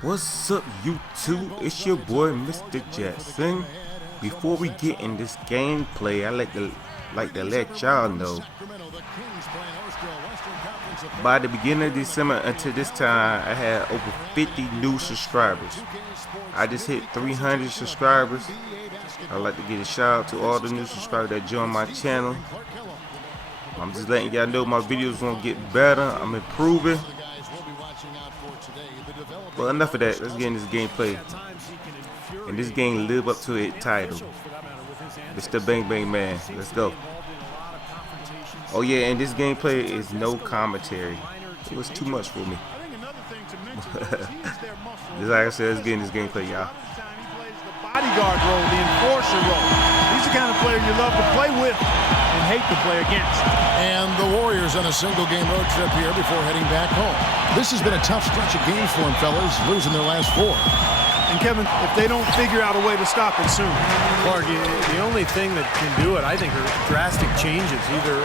What's up, YouTube? It's your boy, Mr. Jackson. Before we get in this gameplay, I like to let y'all know. By the beginning of December until this time, I had over 50 new subscribers. I just hit 300 subscribers. I'd like to give a shout out to all the new subscribers that joined my channel. I'm just letting y'all know my videos gonna get better. I'm improving. Well, enough of that. Let's get in this gameplay. And this game live up to its title. It's the Bang Bang Man. Let's go. Oh yeah, and this gameplay is no commentary. It was too much for me. Just like I said, let's get in this gameplay, y'all. Bodyguard role, the enforcer role. He's the kind of player you love to play with and hate to play against. And the Warriors on a single-game road trip here before heading back home. This has been a tough stretch of games for them, fellas, losing their last 4. And Kevin, if they don't figure out a way to stop it soon. Clark, the only thing that can do it, I think, are drastic changes. Either,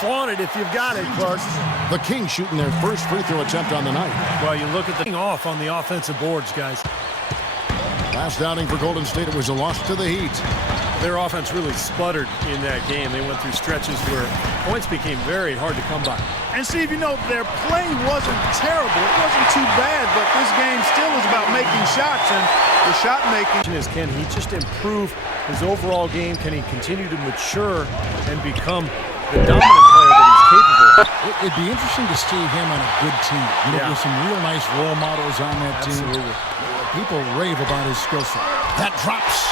flaunt it if you've got it, Clark. The Kings shooting their first free throw attempt on the night. Well, you look at the thing off on the offensive boards, guys. Last outing for Golden State, it was a loss to the Heat. Their offense really sputtered in that game. They went through stretches where points became very hard to come by. And Steve, their play wasn't terrible. It wasn't too bad, but this game still is about making shots, and the shot making Is can he just improve his overall game? Can he continue to mature and become the dominant player that he's capable of? It'd be interesting to see him on a good team. With some real nice role models on that team. People rave about his skill set. That drops.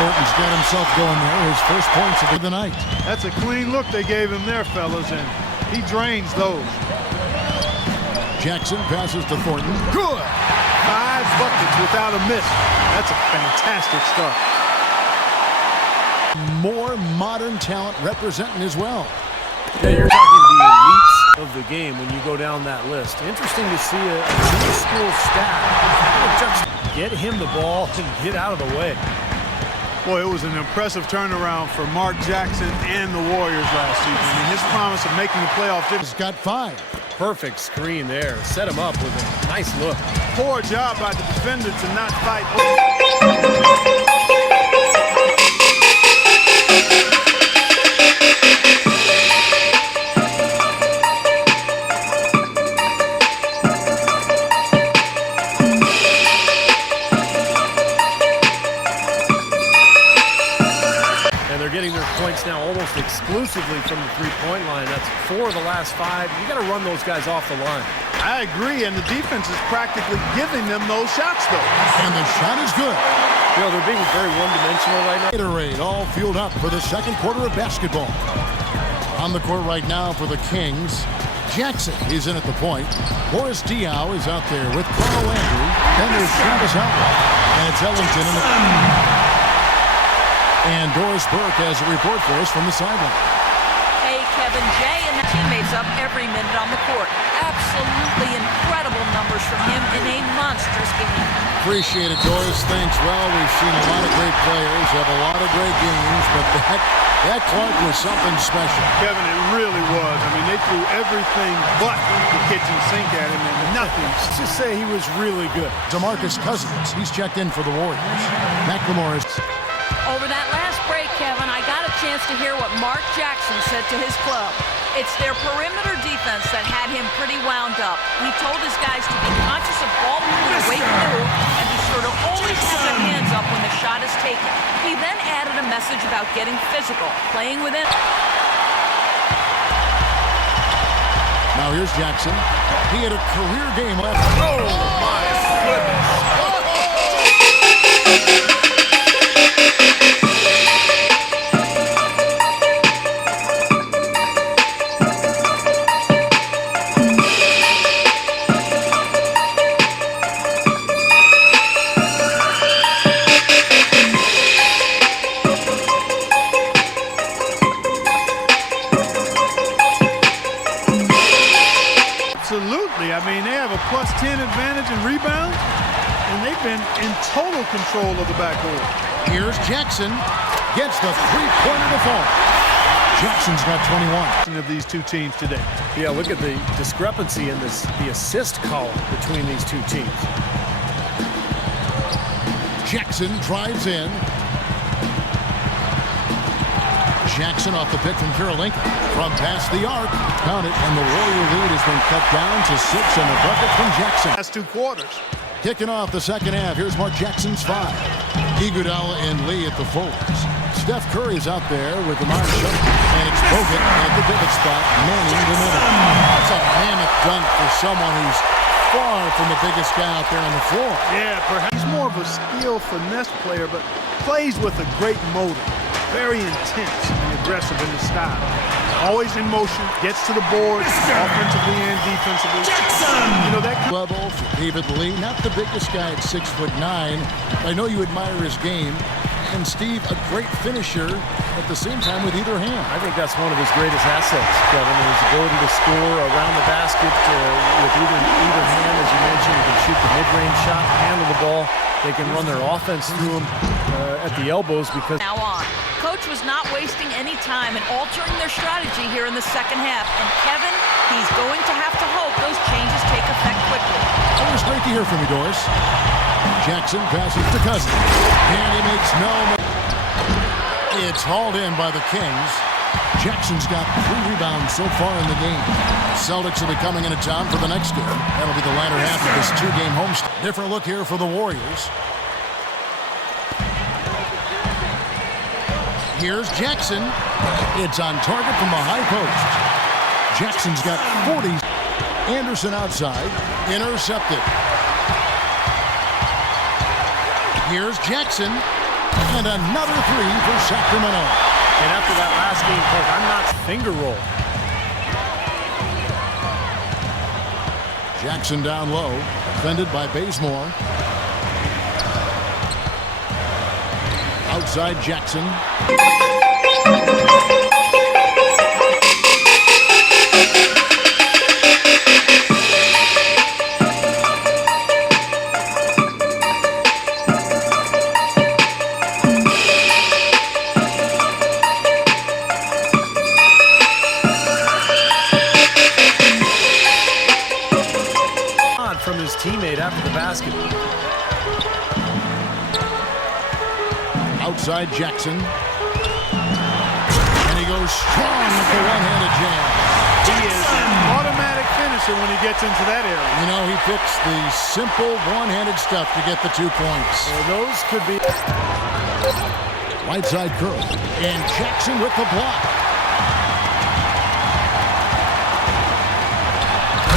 Thornton's got himself going there. His first points of the night. That's a clean look they gave him there, fellas, and he drains those. Jackson passes to Thornton. Good! 5 buckets without a miss. That's a fantastic start. More modern talent representing as well. Yeah, you're talking the elites of the game when you go down that list. Interesting to see a new school staff just get him the ball and get out of the way. Boy, it was an impressive turnaround for Mark Jackson and the Warriors last season. I mean, his promise of making the playoff difference. He's got 5. Perfect screen there. Set him up with a nice look. Poor job by the defender to not fight. Getting their points now almost exclusively from the three-point line. That's 4 of the last 5. You got to run those guys off the line. I agree, and the defense is practically giving them those shots, though. And the shot is good. They're being very one-dimensional right now. Gatorade all fueled up for the second quarter of basketball. On the court right now for the Kings, Jackson is in at the point. Boris Diaw is out there with Carl Andrew. Then there's Travis Outlet. And it's Ellington in the... And Doris Burke has a report for us from the sideline. Hey, Kevin, Jay and the teammates up every minute on the court. Absolutely incredible numbers from him in a monstrous game. Appreciate it, Doris. Thanks. Well, we've seen a lot of great players have a lot of great games, but that Clark was something special. Kevin, it really was. I mean, they threw everything but the kitchen sink at him, and nothing. Let's just say he was really good. DeMarcus Cousins, he's checked in for the Warriors. McLemore is... Over that last break, Kevin, I got a chance to hear what Mark Jackson said to his club. It's their perimeter defense that had him pretty wound up. He told his guys to be conscious of ball moving away from the hoop and be sure to always have their hands up when the shot is taken. He then added a message about getting physical, playing within. Now here's Jackson. He had a career game left. Oh, my goodness. mean, they have a +10 advantage in rebounds, and they've been in total control of the backcourt. Here's Jackson. Gets the three-pointer to fall. Jackson's got 21. Of these two teams today. Yeah, look at the discrepancy in the assist column between these two teams. Jackson drives in. Jackson off the pick from Karolinka. From past the arc. Count it, and the Warrior lead has been cut down to 6 and a bucket from Jackson. Last 2 quarters. Kicking off the second half. Here's Mark Jackson's 5. Iguodala and Lee at the forwards. Steph Curry's out there with the Myers shot. And it's Bogut at the pivot spot, manning the middle. That's a mammoth dunk for someone who's far from the biggest guy out there on the floor. Yeah, perhaps he's more of a skill finesse player, but plays with a great motor. Very intense and aggressive in his style. Always in motion, gets to the board, offensively and defensively. You know, that level for David Lee, not the biggest guy at 6'9". I know you admire his game. And Steve, a great finisher at the same time with either hand. I think that's one of his greatest assets, Kevin, his ability to score around the basket with either hand, as you mentioned. He can shoot the mid-range shot, handle the ball. They can run their offense through him at the elbows because... Now on. Coach was not wasting any time in altering their strategy here in the second half. And Kevin, he's going to have to hope those changes take effect quickly. Always great to hear from you, Doris. Jackson passes to Cousins. And he makes no... It's hauled in by the Kings. Jackson's got 3 rebounds so far in the game. Celtics will be coming into town for the next game. That'll be the latter half of this 2-game homestand. Different look here for the Warriors. Here's Jackson. It's on target from the high post. Jackson's got 40. Anderson outside. Intercepted. Here's Jackson. And another 3 for Sacramento. And after that last game, Clark, I'm not finger roll. Jackson down low. Defended by Bazemore. Outside Jackson. From his teammate after the basket. Outside Jackson. And he goes strong with the one-handed jam. He is an automatic finisher when he gets into that area. You know, he picks the simple one-handed stuff to get the 2 points. Well, those could be... Right side Curry. And Jackson with the block.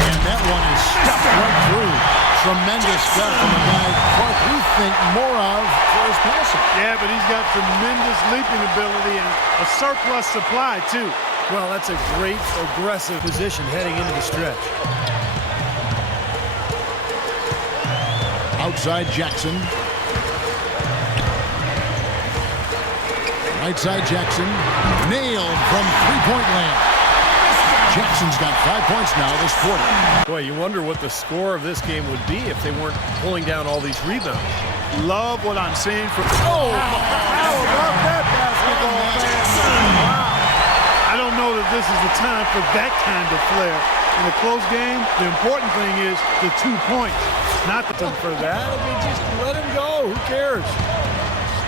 And that one is stuffed right through. Tremendous stuff from a guy Clark we think more of for his passing. Yeah, but he's got tremendous leaping ability and a surplus supply, too. Well, that's a great aggressive position heading into the stretch. Outside Jackson. Right side Jackson. Nailed from three-point land. Jackson's got 5 points now this quarter. Boy, you wonder what the score of this game would be if they weren't pulling down all these rebounds. Love what I'm seeing from... Oh, how about that basketball, man? Wow. I don't know that this is the time for that kind of flair. In a close game, the important thing is the 2 points, not the... For that, I mean, just let him go. Who cares?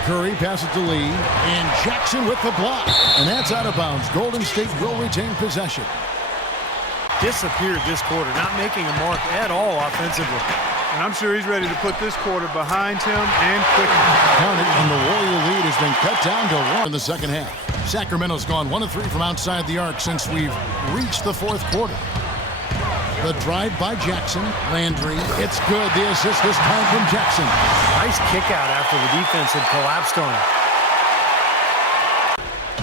Curry passes to Lee, and Jackson with the block. And that's out of bounds. Golden State will retain possession. Disappeared this quarter, not making a mark at all offensively. And I'm sure he's ready to put this quarter behind him and quickly. Count it, and the Warrior lead has been cut down to 1 in the second half. Sacramento's gone 1 of 3 from outside the arc since we've reached the 4th quarter. The drive by Jackson. Landry. It's good. The assist this time from Jackson. Nice kick out after the defense had collapsed on him.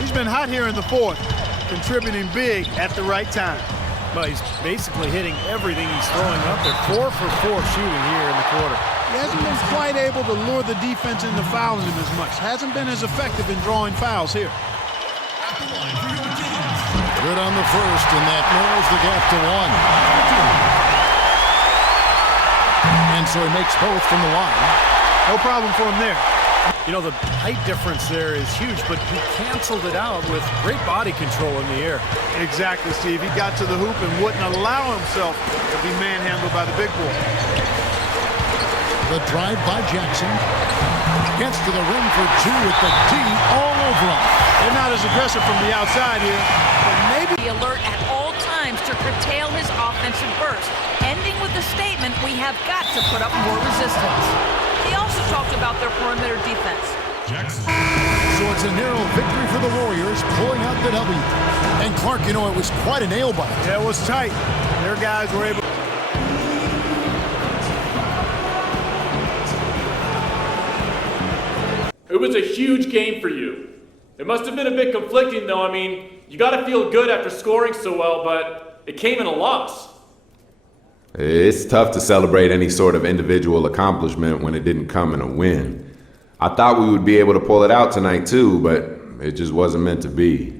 He's been hot here in the 4th, contributing big at the right time. Well, he's basically hitting everything he's throwing up there. 4 for 4 shooting here in the quarter. He hasn't been quite able to lure the defense into fouling him as much. Hasn't been as effective in drawing fouls here. Good on the first, and that narrows the gap to 1. so he makes both from the line. No problem for him there. You know, the height difference there is huge, but he canceled it out with great body control in the air. Exactly, Steve. He got to the hoop and wouldn't allow himself to be manhandled by the big boy. The drive by Jackson. Gets to the rim for two with the D all over him. They're not as aggressive from the outside here, but maybe Be alert at all times to curtail his offensive burst, ending with the statement, we have got to put up more resistance. He also talked about their perimeter defense. So it's a narrow victory for the Warriors, pulling out the W. And Clark, you know, it was quite a nail biter. yeah, it was tight. Their guys were able. It was a huge game for you. It must have been a bit conflicting, though. I mean, you got to feel good after scoring so well, but it came in a loss. It's tough to celebrate any sort of individual accomplishment when it didn't come in a win. I thought we would be able to pull it out tonight too, but it just wasn't meant to be.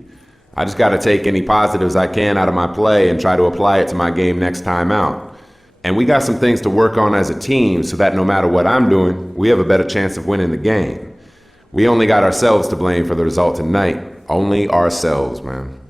I just got to take any positives I can out of my play and try to apply it to my game next time out. And we got some things to work on as a team so that no matter what I'm doing, we have a better chance of winning the game. We only got ourselves to blame for the result tonight. Only ourselves, man.